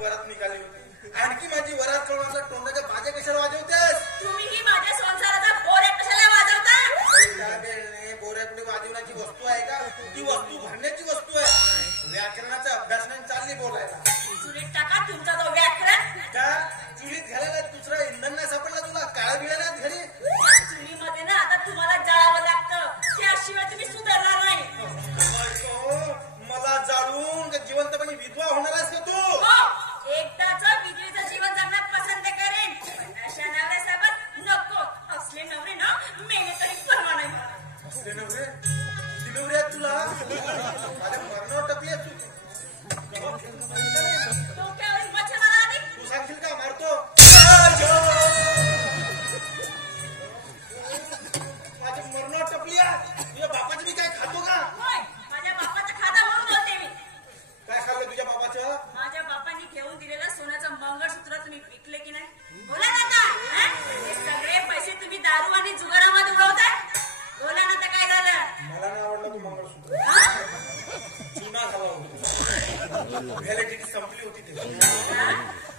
वरात निघाली होती. आणखी माझी वरात कळवण्याचा तोंडाच्या बाजा कशाला वाजवतेस? तुम्हीही माझ्या संसाराचा बोऱ्या कशाला वाजवता? बोऱ्या कुठे वाजवण्याची वस्तू आहे का? ती वस्तू भरण्याची वस्तू आहे. व्याकरणाचा अभ्यास नाही चालली बोलायला. चुलीत टाका तुमचा तो व्याकरण. का चुलीत घालायला दुसरा इंधन नाही सापडला तुला? काळा बिळा नाही घरी? चुलीमध्ये ना आता तुम्हाला जाळावं लागतं. त्याशिवाय तुम्ही सुधारणार नाही. मला जाळून जिवंतपणे विधवा होणार आहेस का तू? एकदाच विधवेचं जीवन जगण्यात पसंत करेन. पण अशा नवऱ्यासोबत नको. असले नवरे ना मेले तरी परवा नाही. असले नवरे दिलवरे आहेत तुला? माझ्या मरणावर टपली आहे तू. डोक्यावर मच्छर मारा आधी. तू सांगशील का मारतो? माझ्या मरणावर टपली आहे. तुझ्या बापाची मी काय खातो का? माझ्या बापाचा खाता म्हणून बोलते मी. काय खाल्लं तुझ्या बापाचं? माझ्या बापांनी घेऊन दिलेलं सोन्याचं मंगळसूत्र तुम्ही विकले की नाही? बोला ना आता. हे सगळे पैसे तुम्ही दारू आणि जुगारामध्ये उडवताय. बोला ना आता काय झालं? मला नाही आवडलं तू मंगळसूत्र. चुना झाला होता. व्हॅलिडिटी संपली होती ते.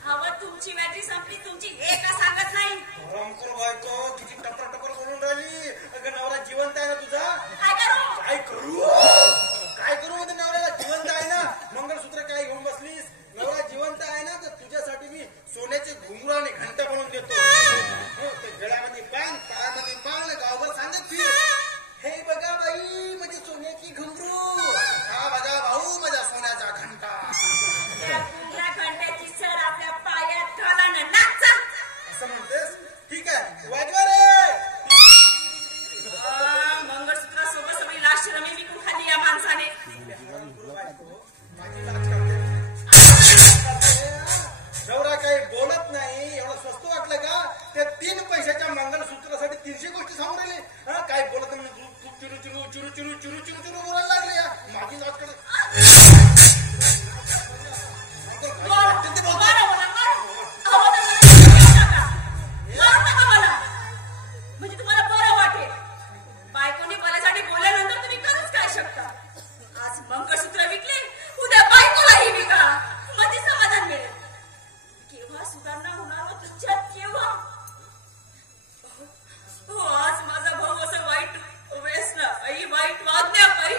हवं तुमची बॅटरी संपली. तुमची हे का सांगत नाही? रमकोल बायको किती टपर टपर बोलून राहिली. अगं नवरा जिवंत आहे ना तुझा? काय करू? काय करू? काय करू मध्ये नवऱ्याला जिवंत आहे ना? मंगळसूत्र काय घेऊन बसलीस? नवरा जिवंत आहे ना तर तुझ्यासाठी मी सोन्याचे घुंगरू आणि घंटा बनवून देतो. गळ्यामध्ये बांध, पायामध्ये बांध, गावभर सांगत फिर. हे बघा बाई म्हणजे सोन्याची घुंगरू. हा बघा भाऊ माझा सोन्याचा घंटा. त्या घंट्याची सर आपल्या पायात घाला ना. नाचा. असं म्हणतेस? ठीक आहे वाजवा रे. मंगळसूत्र सोबत सगळी लाश रमी विकून खाली या माणसाने. नवरा काही बोलत नाही एवढं स्वस्त वाटलं का? त्या 3 पैशाच्या मंगळसूत्रासाठी 300 गोष्टी सांगून राहिले. काय बोलत नाही. चिरू चिरू चिरू चिरू चिरू चिरू चिरू बोलायला लागले. या माझी नाचकडे म्हणजे तुम्हाला बरं वाटेल. बायकोनी बोलायसाठी बोलल्यानंतर तुम्ही करूच काय शकता? आज मंगळसूत्र विकले उद्या बायकोलाही विका. मध्ये समाधान मिळेल. केव्हा सुधारणा होणार हो तुमच्यात? केव्हा? आज माझा भाऊ असं वाईट व्यसनापायी वाईट वागण्यापायी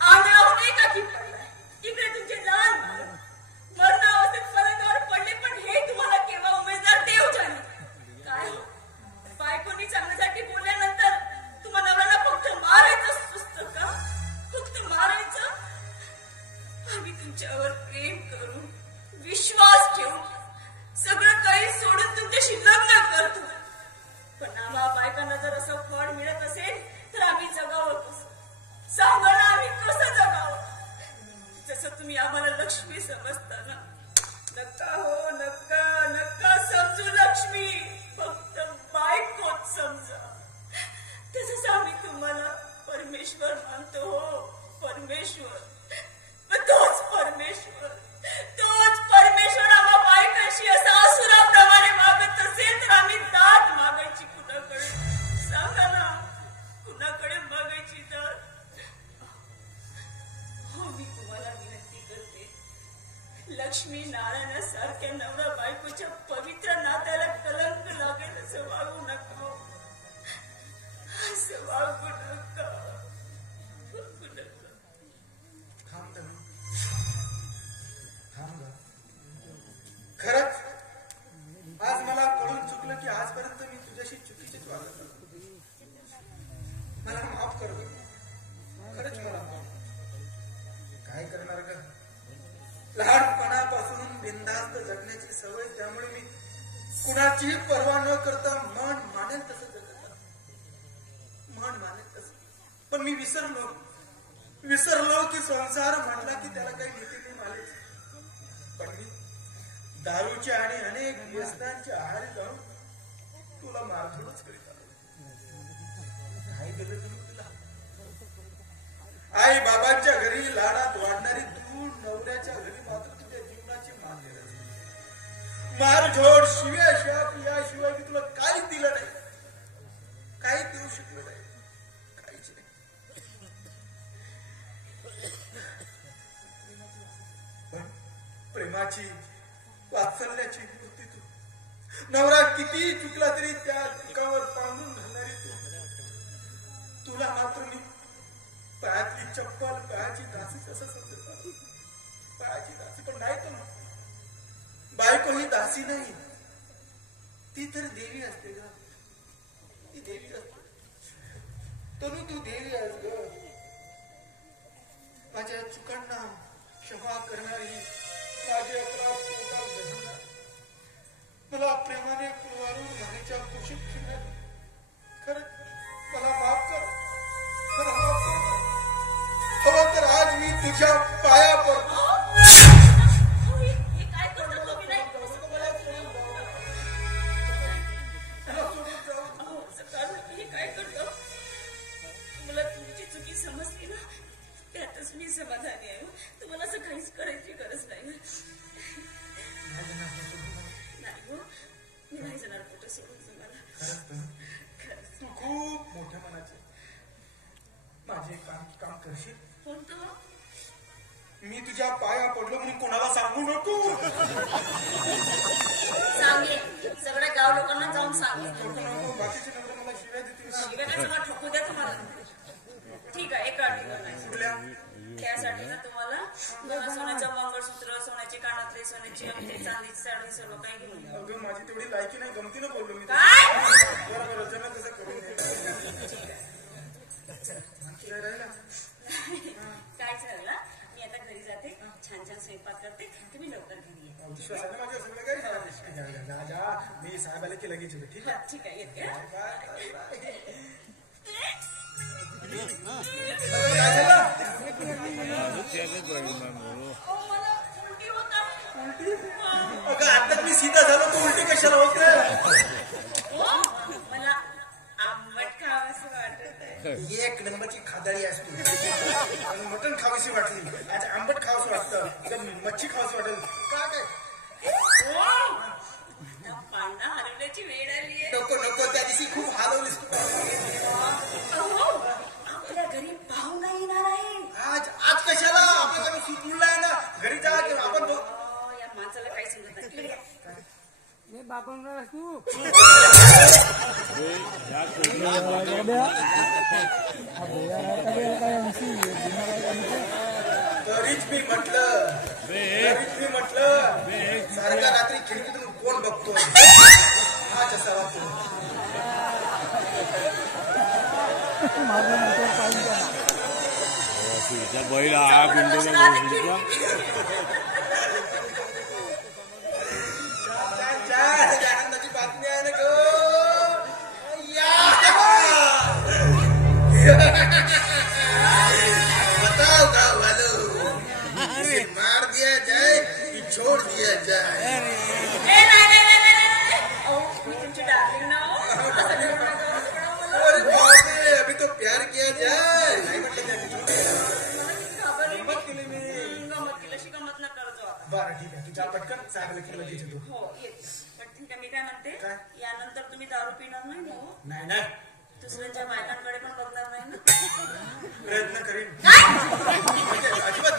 आंधळाहून एकाकी पडलाय. इकडे तुमचे लहान मरणावस्थेत पलंगावर पडले. पण हे तुम्हाला केव्हा उमेदवार देव जाणे. काय बायकोनी चांगल्यासाठी बोलल्यानंतर तुम्हाला नवऱ्याला फक्त मारायचं सुचतं का? फक्त मारायचं? आम्ही तुमच्यावर प्रेम करून विश्वास ठेवून सगळं काही सोडून तुमच्याशी लग्न करतो. पण आम्हा बायकांना जर असं फळ मिळत असेल तर आम्ही जगावं कसं? सांगा ना आम्ही कसं जगावं? जसं तुम्ही आम्हाला लक्ष्मी समजता ना. नका हो नका नका समजू लक्ष्मी. फक्त बायकोच समजा. तसंच आम्ही तुम्हाला परमेश्वर मानतो. हो परमेश्वर. तोच परमेश्वर आम्हा बायकांशी असा असुराप्रमाणे मागत असेल तर आम्ही दाद मागायची कुणाकडे? सांगा ना कुणाकडे मागायची दाद? हो मी तुम्हाला विनंती करते. लक्ष्मी नारायणासारख्या नवरा बायकोच्या पवित्र नात्याला कलंक लागेल असं वागू नका. असं वागू नका. खरंच आज मला कळून चुकलं की आजपर्यंत मी तुझ्याशी चुकीचीच वागत होतो. मला माफ कर. खरंच मला माफ. काय करणार का? लहानपणापासून बिनधास्त जगण्याची सवय. त्यामुळे मी कुणाचीही पर्वा न करता मन मानेल तसं जगत. मन मानेल तसं. पण मी विसरलो की संसार म्हटला की त्याला काही नीती नाही मानायची. पण मी दारूच्या आणि अनेक व्यसनांच्या आहारी जाऊन तुला मारधोडच करीत आलो. काय दिलं तुम्ही तुला? आई बाबांच्या घरी लाडात वाढणारी तू नवऱ्याच्या घरी मात्र तुझ्या जीवनाची मान देणार. मारझोड शिव्याशिवाय मी तुला काहीच दिलं नाही. काही देऊ शकलो नाही. काहीच नाही. पण प्रेमाची वात्सल्याची मूर्ती तू. नवरा किती चुकला तरी त्या चुकावर पांघरून घालणारी तू. तुला मात्र मी पायातली चप्पल पायाची दासीच असं समजत. पायाची दासी पण नाही तर बायको ही दासी नाही, ती तर देवी असते ग. ती देवी असते. तनु तू देवी आहेस ग. माझ्या चुकांना क्षमा करणारी, माझ्या पोटात जगणार, मला प्रेमाने कुरवारून घाणीच्या कुशीत ठेवणारी. खरंच मला माफ कर, मला माफ कर. हवं तर आज मी तुझ्या पाया पडतो. हे काय करता तुम्ही? नाही हे काय करतो? तुम्हाला तुमची चुकी समजली ना, त्यातच मी समाधानी आहे. तुम्हाला असं काहीच करायची गरज नाही. नाही हो, मी नाही जाणार कुठं सोडून तुम्हाला. तू खूप मोठ्या मनाची. माझे काम करशील? कोणतं? मी तुझ्या पाया पडलो म्हणून कोणाला सांगू नको. सांगेन, सगळ्या गाव लोकांना जाऊन सांगेन. बाकीचे नंतर मला शिवाय देतील. शिव्याचं मला ठोकू द्या तुम्हाला. ठीक आहे, एका अटीवर नाही. त्यासाठी ना तुम्हाला सोन्याचं मंगळसूत्र, सोन्याचे कानातले, सोन्याची अंगठी, चांदीची साडी, सर्व काही घेऊन या. अगं माझी तेवढी लायकी नाही, गमतीनं बोललो मी. काय? बरोबर जमेल तसं करून दे. काय झालं? मी आता घरी जाते, छान छान स्वयंपाक करते, तुम्ही लवकर घरी या. विश्वास आहे ना माझ्या सगळं काही? जा मी साहेब आले की लगेच येतो. ठीक आहे? ठीक आहे, येते. मला उलटी होत आहे. अगं आता मी सीधा झालो तर उलटी कशाला होते? मला आंबट खावंसं वाटत आहे. एक नंबरची खादाळी असते. आणि मटण खावीशी वाटली, आज आंबट खावंसं वाटतं, मच्छी खावंसं वाटेल का काय? पांडा हरवण्याची वेळ आली आहे. नको नको, त्या दिवशी खूप हलवलीस तू. आपल्या घरी पाहुणा येणार आहे. आज कशाला? आपल्याकडे सूट मुळला आहे ना, घरी जा आपण. या माणसाला काही समजत नाही. तरीच मी म्हटलं सारख्या रात्री खिडकीतून कोण बघतो हा कसा वाटतो. बैल आनंदाची बातमी आहे ना ग. बताओ गाँव वालों, इसे मार दिया जाए कि छोड़ दिया जाए? मी तुमची डार्लिंग ना. अरे बाप रे, अभी तो प्यार किया जाए. नाही म्हटलं गमत केली मी. गमत केली, अशी गमत न करतो आता. बरं ठीक आहे, तुझ्या पटकन साहेब लगेच येतो. हो येते. पण ठीक आहे, मी काय म्हणते, काय? यानंतर तुम्ही दारू पिणार नाही ना? हो? नाही नाही, दुसऱ्यांच्या बायकांकडे पण बघणार नाही ना? प्रयत्न करीन. अजिबात